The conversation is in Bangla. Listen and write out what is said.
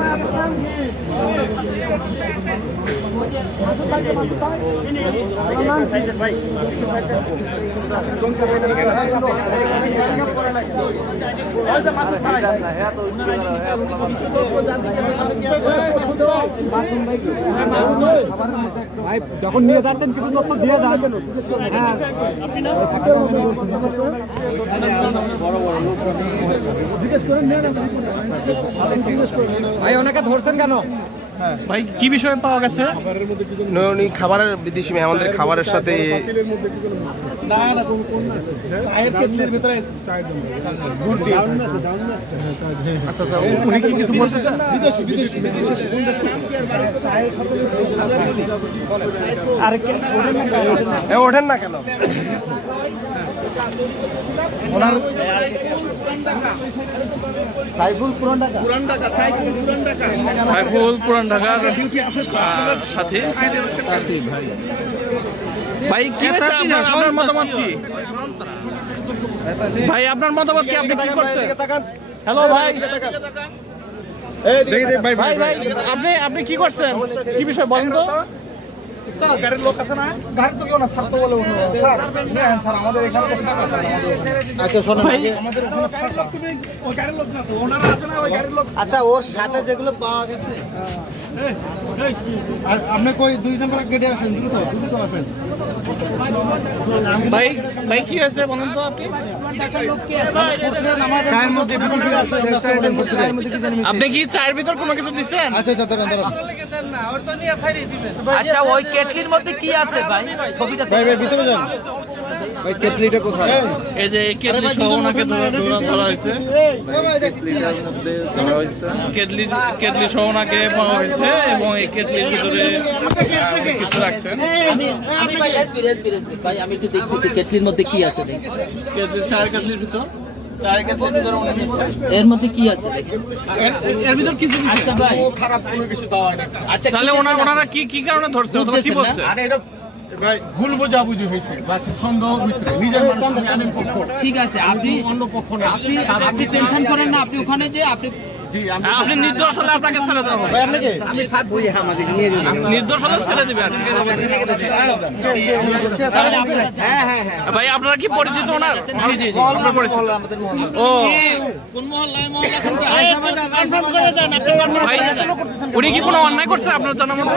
ভালো ভাই যখন নিয়ে যাচ্ছেন কিছু তথ্য দিয়ে যান। হ্যাঁ। ভাই ওনাকে ধরছেন কেন? ভাই কি বিষয়ে পাওয়া গেছে? উনি খাবারের বিদেশি মেহমানদের খাবারের সাথে আচ্ছা আচ্ছা উ- উনি কি কিছু বলতেছেন আরে কে- ওঠেন না কেন? এ, ওঠেন না কেন ওনার সাইফুল পুরান ঢাকা। সাইফুল পুরান ঢাকার সাথে ভাই। কি আপনার আপনার মতামত কি? ভাই আপনার মতামত কি? আপনি কি করছেন? হ্যালো ভাই। ভাই ভাই ভাই আপনি আপনি কি করছেন? কি বিষয় বলেন তো? গাড়ির লোক আছে না? গাড়ি তো কেউ না স্যার তো বলে উঠো স্যার নেন স্যার আমাদের এখানে তো থাকা স্যার আমাদের আচ্ছা শোনেন আমাদের ওখানে স্যার লোক তুমি ওই গাড়ির লোক না তো ওনারা আছে না ওই গাড়ির লোক। আচ্ছা ওর সাথে যেগুলো পাওয়া গেছে? আপনি কই দুই নম্বর গেটে আসেন দ্রুত দ্রুত আসেন। ভাই ভাই কি হয়েছে বলেন তো আপনি? আছে আপনি কি চায়ের ভিতর কোনো কিছু দিচ্ছেন? আচ্ছা আচ্ছা দাঁড়ান দাঁড়ান। আচ্ছা ওই কেটলির মধ্যে কি আছে ভাই? ছবিটা ভাই ভাই ভিতরে যান। ভাই কেটলিটা কোথায়? এই যে কেটলি সহ ওনাকে ধরা ধরা- ধরা হয়েছে। কেটলি কেটলি সহ ওনাকে পাওয়া হয়েছে এবং এই কেটলির ভিতরে কিছু রাখছেন। আমি আমি ভাই আমি একটু দেখতেছি কেটলির মধ্যে কি আছে দেখি কেটলি চায়ের কেটলির ভিতর। চায়ের কেটলির ভিতরে উনি এর মধ্যে কি আছে এর- এর ভিতর কিছু আচ্ছা ভাই? খারাপ কোনো কিছু দেওয়া আচ্ছা তাহলে ওনারা ওনারা কি কি কারণে ধরছে অথবা কি বলছে? আরে এটা ভুল বোঝাবুঝি হয়েছে। বাস সন্দেহ ভিতরে নিজের আমি পক্ষ ঠিক আছে আপনি অন্য পক্ষ না। আপনি আপনি টেনশন করেন না আপনি ওখানে যে আপনি আপনি নির্দোষ হলে আপনাকে ছেড়ে দেওয়া আমি সাত বই নির্দোষ হলে ছেড়ে দিবে আর কি। হ্যাঁ হ্যাঁ হ্যাঁ। ভাই আপনারা কি পরিচিত ওনার? জি জি জি। আপনারা পরিচিত। ও। উনি কি কোনো অন্যায় করছে আপনার জানা মতো